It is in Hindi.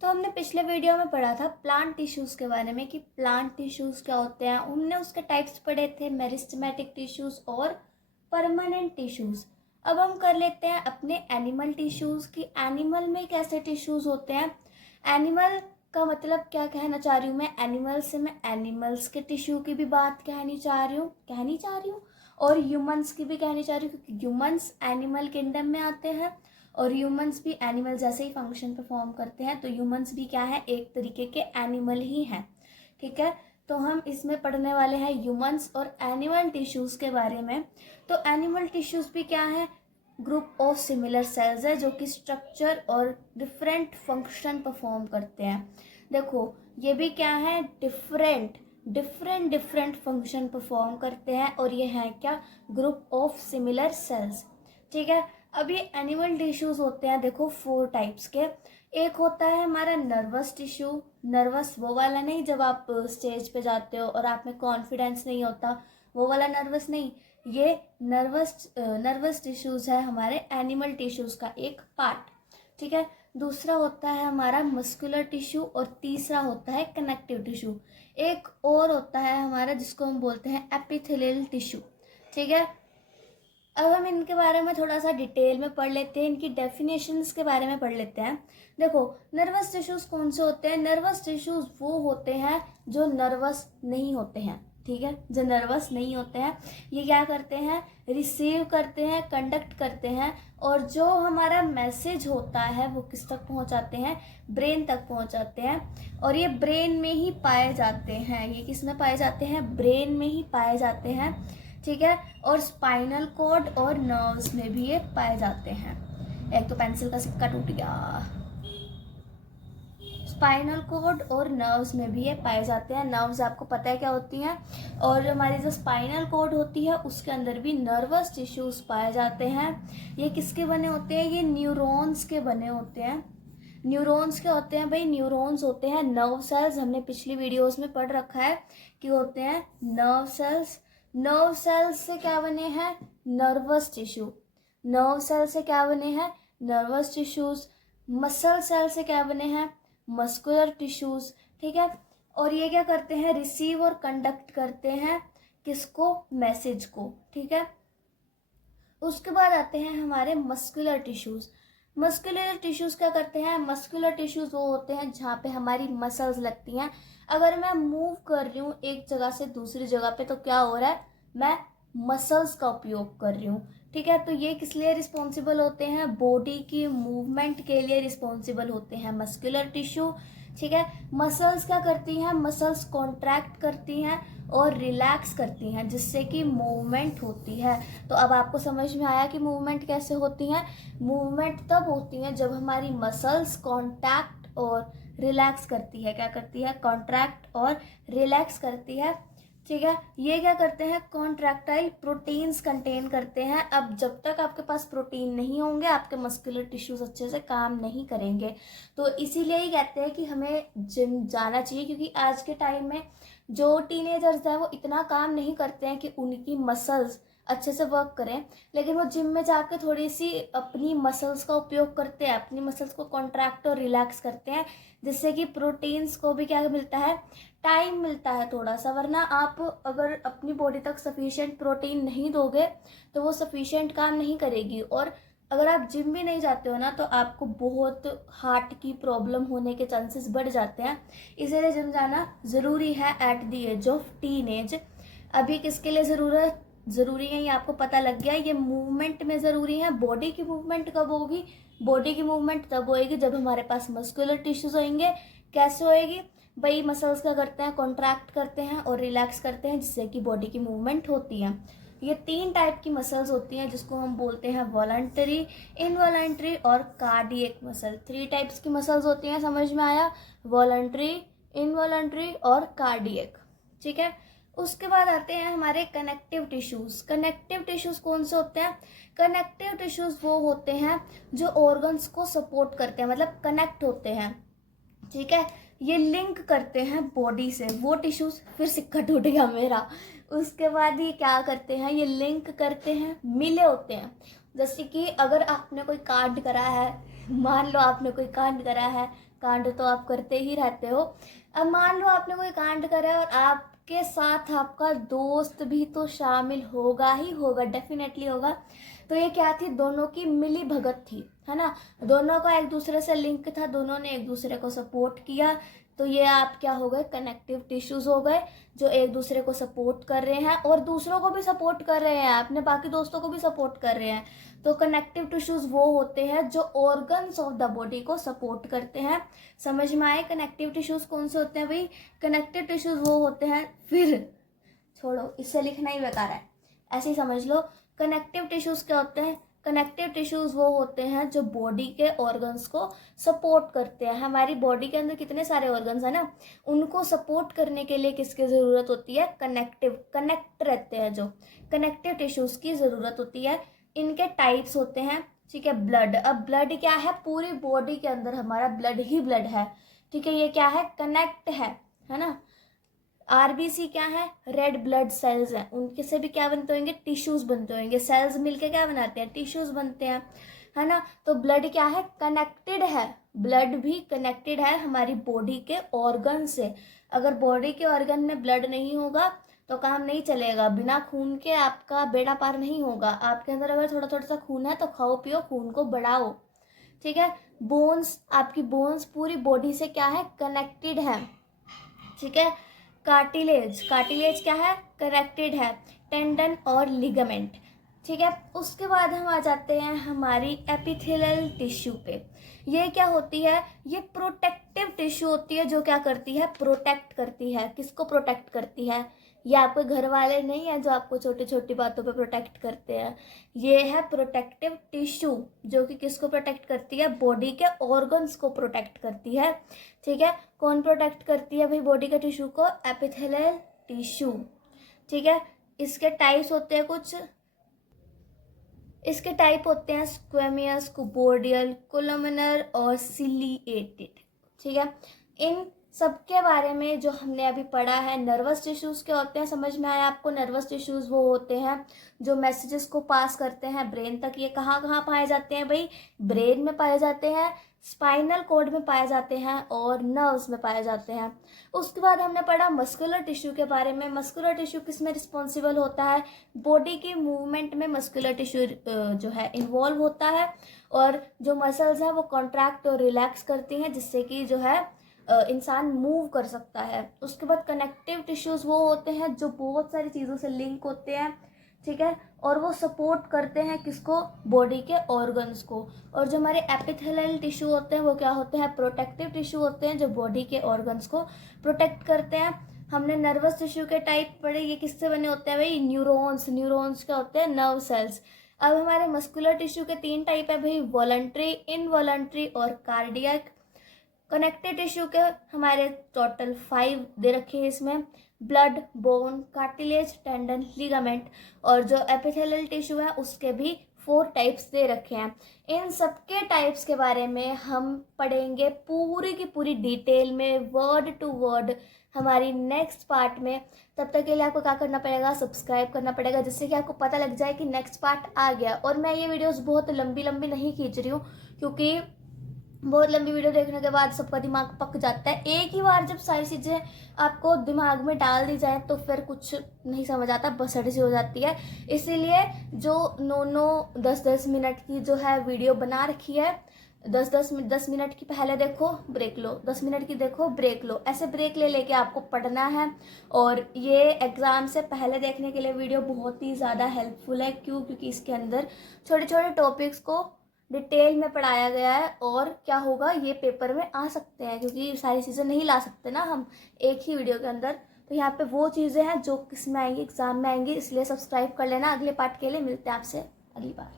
तो हमने पिछले वीडियो में पढ़ा था प्लांट टिश्यूज़ के बारे में कि प्लांट टिश्यूज़ क्या होते हैं। हमने उसके टाइप्स पढ़े थे, मेरिस्टेमेटिक टिश्यूज़ और परमानेंट टिश्यूज़। अब हम कर लेते हैं अपने एनिमल टिश्यूज़ की एनिमल में कैसे टिश्यूज़ होते हैं। एनिमल का मतलब क्या कहना चाह रही हूँ मैं, एनिमल से मैं एनिमल्स के टिश्यू की भी बात कहनी चाह रही हूँ और ह्यूमंस की भी कहनी चाह रही हूँ, क्योंकि ह्यूमंस एनिमल किंगडम में आते हैं और ह्यूमंस भी एनिमल जैसे ही फंक्शन परफॉर्म करते हैं। तो ह्यूमंस भी क्या है, एक तरीके के एनिमल ही हैं। ठीक है, तो हम इसमें पढ़ने वाले हैं ह्यूमंस और एनिमल टिश्यूज़ के बारे में। तो एनिमल टिश्यूज़ भी क्या है, ग्रुप ऑफ सिमिलर सेल्स है जो कि स्ट्रक्चर और डिफरेंट फंक्शन परफॉर्म करते हैं। देखो ये भी क्या है, डिफरेंट फंक्शन परफॉर्म करते हैं और ये है क्या, ग्रुप ऑफ सिमिलर सेल्स। ठीक है, अब ये एनिमल टिश्यूज होते हैं देखो 4 टाइप्स के। एक होता है हमारा नर्वस टिश्यू, नर्वस वो वाला नहीं जब आप स्टेज पे जाते हो और आप में कॉन्फिडेंस नहीं होता, वो वाला नर्वस नहीं, ये नर्वस टिश्यूज है हमारे एनिमल टिश्यूज का एक पार्ट। ठीक है, दूसरा होता है हमारा मस्कुलर टिश्यू और तीसरा होता है कनेक्टिव टिश्यू। एक और होता है हमारा जिसको हम बोलते हैं एपिथेलियल टिश्यू। ठीक है, अब हम इनके बारे में थोड़ा सा डिटेल में पढ़ लेते हैं, इनकी डेफिनेशंस के बारे में पढ़ लेते हैं। देखो नर्वस टिश्यूज कौन से होते हैं, नर्वस टिश्यूज वो होते हैं जो नर्वस नहीं होते हैं। ठीक है, जो नर्वस नहीं होते हैं ये क्या करते हैं, रिसीव करते हैं, कंडक्ट करते हैं और जो हमारा मैसेज होता है वो किस तक पहुंचाते हैं, ब्रेन तक पहुंचाते हैं। और ये ब्रेन में ही पाए जाते हैं, ये किस में पाए जाते हैं, ब्रेन में ही पाए जाते हैं। ठीक है, और स्पाइनल कॉर्ड और नर्व्स में भी ये पाए जाते हैं। एक तो पेंसिल का सिक्का टूट गया। स्पाइनल कॉर्ड और नर्व्स में भी ये पाए जाते हैं। नर्व्स आपको पता है क्या होती हैं, और हमारी जो स्पाइनल कॉर्ड होती है उसके अंदर भी नर्वस टिश्यूज पाए जाते हैं। ये किसके बने होते हैं, ये न्यूरॉन्स के बने होते हैं। न्यूरॉन्स के होते हैं भाई, न्यूरॉन्स होते हैं नर्व सेल्स, हमने पिछली वीडियोस में पढ़ रखा है कि होते हैं नर्व सेल्स। नर्व सेल्स से क्या बने हैं, नर्वस टिश्यू। नर्व सेल से क्या बने हैं, नर्वस टिश्यूज। मसल सेल से क्या बने हैं, मस्कुलर टिश्यूज। ठीक है, और ये क्या करते हैं, रिसीव और कंडक्ट करते हैं किसको, मैसेज को। ठीक है, उसके बाद आते हैं हमारे मस्कुलर टिश्यूज। मस्कुलर टिश्यूज क्या करते हैं, मस्कुलर टिश्यूज वो होते हैं जहाँ पे हमारी मसल्स लगती हैं। अगर मैं मूव कर रही हूँ एक जगह से दूसरी जगह पे तो क्या हो रहा है, मैं मसल्स का उपयोग कर रही हूँ। ठीक है, तो ये किस लिए रिस्पॉन्सिबल होते हैं, बॉडी की मूवमेंट के लिए रिस्पॉन्सिबल होते हैं मस्कुलर टिश्यू। ठीक है, मसल्स क्या करती हैं, मसल्स कॉन्ट्रैक्ट करती हैं और रिलैक्स करती हैं जिससे कि मूवमेंट होती है। तो अब आपको समझ में आया कि मूवमेंट कैसे होती हैं। मूवमेंट तब होती हैं जब हमारी मसल्स कॉन्टैक्ट और रिलैक्स करती है, क्या करती है, कॉन्ट्रैक्ट और रिलैक्स करती है। ठीक है, ये क्या करते हैं, कॉन्ट्रैक्टाइल प्रोटीन्स कंटेन करते हैं। अब जब तक आपके पास प्रोटीन नहीं होंगे आपके मस्कुलर टिश्यूज अच्छे से काम नहीं करेंगे। तो इसीलिए ही कहते हैं कि हमें जिम जाना चाहिए, क्योंकि आज के टाइम में जो टीनेजर्स हैं वो इतना काम नहीं करते हैं कि उनकी मसल्स अच्छे से वर्क करें, लेकिन वो जिम में जाके थोड़ी सी अपनी मसल्स का उपयोग करते हैं, अपनी मसल्स को कॉन्ट्रैक्ट और रिलैक्स करते हैं जिससे कि प्रोटीन्स को भी क्या मिलता है, टाइम मिलता है थोड़ा सा। वरना आप अगर अपनी बॉडी तक सफिशिएंट प्रोटीन नहीं दोगे तो वो सफिशिएंट काम नहीं करेगी। और अगर आप जिम भी नहीं जाते हो ना तो आपको बहुत हार्ट की प्रॉब्लम होने के चांसेस बढ़ जाते हैं। इसीलिए जिम जाना ज़रूरी है at the age of teenage. अभी किसके लिए ज़रूरी है ये आपको पता लग गया, ये मूवमेंट में ज़रूरी है। बॉडी की मूवमेंट कब होगी, बॉडी की मूवमेंट तब होएगी जब हमारे पास मस्कुलर टिश्यूज होंगे। कैसे होएगी भाई, मसल्स क्या करते हैं, कॉन्ट्रैक्ट करते हैं और रिलैक्स करते हैं जिससे कि बॉडी की मूवमेंट होती है। ये 3 टाइप की मसल्स होती हैं जिसको हम बोलते हैं वॉलंटरी, इनवॉलंटरी और कार्डियक मसल। 3 टाइप्स की मसल्स होती हैं, समझ में आया, वॉलंटरी, इनवॉलंटरी और कार्डियक। ठीक है, उसके बाद आते हैं हमारे कनेक्टिव टिश्यूज। कनेक्टिव टिश्यूज कौन से होते हैं, कनेक्टिव टिश्यूज वो होते हैं जो ऑर्गन्स को सपोर्ट करते हैं, मतलब कनेक्ट होते हैं। ठीक है, ये लिंक करते हैं बॉडी से, वो टिश्यूज, फिर सिक्का टूट गया मेरा। उसके बाद ये क्या करते हैं, ये लिंक करते हैं, मिले होते हैं। जैसे कि अगर आपने कोई कांड करा है, मान लो आपने कोई कांड करा है कांड तो आप करते ही रहते हो। अब मान लो आपने कोई कांड करा है और आपके साथ आपका दोस्त भी तो शामिल होगा ही होगा, डेफिनेटली होगा। तो ये क्या थी, दोनों की मिली भगत थी, है ना, दोनों का एक दूसरे से लिंक था, दोनों ने एक दूसरे को सपोर्ट किया। तो ये आप क्या हो गए, कनेक्टिव टिश्यूज हो गए, जो एक दूसरे को सपोर्ट कर रहे हैं और दूसरों को भी सपोर्ट कर रहे हैं, अपने बाकी दोस्तों को भी सपोर्ट कर रहे हैं। तो कनेक्टिव टिश्यूज वो होते हैं जो ऑर्गन्स ऑफ द बॉडी को सपोर्ट करते हैं। समझ में आए कनेक्टिव टिश्यूज कौन से होते हैं भाई? कनेक्टिव टिश्यूज वो होते हैं, फिर छोड़ो, इससे लिखना ही बेकार है, ऐसे ही समझ लो। कनेक्टिव टिश्यूज क्या होते हैं? कनेक्टिव टिश्यूज वो होते हैं जो बॉडी के ऑर्गन्स को सपोर्ट करते हैं। हमारी बॉडी के अंदर कितने सारे ऑर्गन्स हैं ना, उनको सपोर्ट करने के लिए किसकी ज़रूरत होती है? कनेक्ट रहते हैं, जो कनेक्टिव टिश्यूज की ज़रूरत होती है। इनके टाइप्स होते हैं, ठीक है। ब्लड, अब ब्लड क्या है, पूरी बॉडी के अंदर हमारा ब्लड ही ब्लड है, ठीक है, ये क्या है, कनेक्ट है ना। आरबीसी क्या है, रेड ब्लड सेल्स हैं, उनके से भी क्या बनते होंगे, टिश्यूज बनते होंगे, सेल्स मिलके क्या बनाते हैं, टिश्यूज बनते हैं, है ना। तो ब्लड क्या है, कनेक्टेड है, ब्लड भी कनेक्टेड है हमारी बॉडी के ऑर्गन से। अगर बॉडी के ऑर्गन में ब्लड नहीं होगा तो काम नहीं चलेगा, बिना खून के आपका बेड़ा पार नहीं होगा। आपके अंदर अगर थोड़ा थोड़ा सा खून है तो खाओ पियो, खून को बढ़ाओ, ठीक है। बोन्स, आपकी बोन्स पूरी बॉडी से क्या है, कनेक्टेड है, ठीक है। कार्टिलेज, कार्टिलेज क्या है, कनेक्टेड है, टेंडन और लिगामेंट, ठीक है। उसके बाद हम आ जाते हैं हमारी एपिथेलियल टिश्यू पे। ये क्या होती है, ये प्रोटेक्टिव टिश्यू होती है, जो क्या करती है, प्रोटेक्ट करती है। किसको प्रोटेक्ट करती है? ये आपके घर वाले नहीं है जो आपको छोटी छोटी बातों पे प्रोटेक्ट करते हैं, ये है प्रोटेक्टिव टिश्यू, जो कि किसको प्रोटेक्ट करती है, बॉडी के ऑर्गन्स को प्रोटेक्ट करती है, ठीक है। कौन प्रोटेक्ट करती है भाई बॉडी के टिश्यू को? एपिथेलियल टिश्यू, ठीक है। इसके टाइप्स होते हैं कुछ, इसके टाइप होते हैं स्क्वेमियस, कुबोडियल, कोलुमिनर और सिलिएटेड, ठीक है। इन सबके बारे में जो हमने अभी पढ़ा है, नर्वस टिश्यूज क्या होते हैं, समझ में आया आपको? नर्वस टिश्यूज वो होते हैं जो मैसेजेस को पास करते हैं ब्रेन तक। ये कहाँ कहाँ पाए जाते हैं भाई? ब्रेन में पाए जाते हैं, स्पाइनल कॉर्ड में पाए जाते हैं और नर्व्स में पाए जाते हैं। उसके बाद हमने पढ़ा मस्कुलर टिश्यू के बारे में। मस्कुलर टिश्यू किस में रिस्पॉन्सिबल होता है? बॉडी की मूवमेंट में मस्कुलर टिश्यू जो है इन्वॉल्व होता है, और जो मसल्स हैं वो कॉन्ट्रैक्ट और रिलैक्स करती हैं, जिससे कि जो है इंसान मूव कर सकता है। उसके बाद कनेक्टिव टिश्यूज वो होते हैं जो बहुत सारी चीज़ों से लिंक होते हैं, ठीक है, और वो सपोर्ट करते हैं किसको? बॉडी के ऑर्गन्स को। और जो हमारे एपिथेलियल टिश्यू होते हैं वो क्या होते हैं? प्रोटेक्टिव टिश्यू होते हैं, जो बॉडी के ऑर्गन्स को प्रोटेक्ट करते हैं। हमने नर्वस टिश्यू के टाइप पढ़े, ये किससे बने होते हैं भाई? न्यूरॉन्स। न्यूरॉन्स क्या होते हैं? Nerve cells. अब हमारे मस्कुलर टिश्यू के 3 टाइप है भाई, वॉलंटरी, इनवॉलंटरी और कार्डियक। कनेक्टिव टिश्यू के हमारे टोटल 5 दे रखे हैं इसमें, blood, bone, cartilage, tendon, ligament. और जो एपिथेलियल टिश्यू है उसके भी 4 टाइप्स दे रखे हैं। इन सबके टाइप्स के बारे में हम पढ़ेंगे पूरी की पूरी डिटेल में, वर्ड टू वर्ड, हमारी नेक्स्ट पार्ट में। तब तक के लिए आपको क्या करना पड़ेगा? सब्सक्राइब करना पड़ेगा, जिससे कि आपको पता लग जाए कि नेक्स्ट पार्ट आ गया। और मैं ये वीडियोस बहुत लंबी लंबी नहीं खींच रही हूँ, क्योंकि बहुत लंबी वीडियो देखने के बाद सबका दिमाग पक जाता है। एक ही बार जब सारी चीज़ें आपको दिमाग में डाल दी जाए तो फिर कुछ नहीं समझ आता, बसड़ सी हो जाती है। इसीलिए जो 9-10 मिनट की जो है वीडियो बना रखी है, 10 मिनट की पहले देखो ब्रेक लो, 10 मिनट की देखो ब्रेक लो, ऐसे ब्रेक ले लेके आपको पढ़ना है। और ये एग्ज़ाम से पहले देखने के लिए वीडियो बहुत ही ज़्यादा हेल्पफुल है। क्यों? क्योंकि इसके अंदर छोटे छोटे टॉपिक्स को डिटेल में पढ़ाया गया है, और क्या होगा, ये पेपर में आ सकते हैं, क्योंकि सारी चीज़ें नहीं ला सकते ना हम एक ही वीडियो के अंदर। तो यहाँ पे वो चीज़ें हैं जो किस में आएंगी, एग्जाम में आएंगी। इसलिए सब्सक्राइब कर लेना। अगले पार्ट के लिए मिलते हैं आपसे अगली बार।